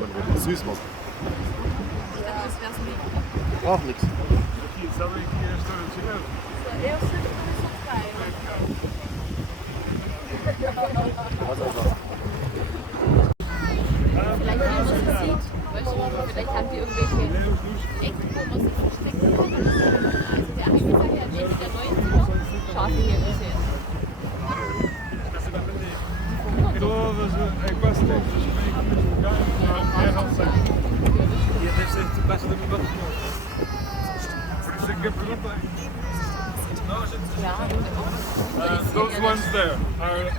man will süß machen. Ich dachte, das wär's nicht. Auch nichts. Zou ik hier een stormtje uit? Eu sei que eu sou praia. Was einfach. Vielleicht haben wir es gesehen. Weißt du, vielleicht haben die irgendwelche Ecken, wo man sich verstecken kann. Also der eine sagt ja, jetzt der neue Schafe hier gesehen. Ik was steeds gespreken met elkaar, maar hij had zijn. Je hebt zich best wel wat genomen. Dus ik heb er nog een. Ja, Those ones there are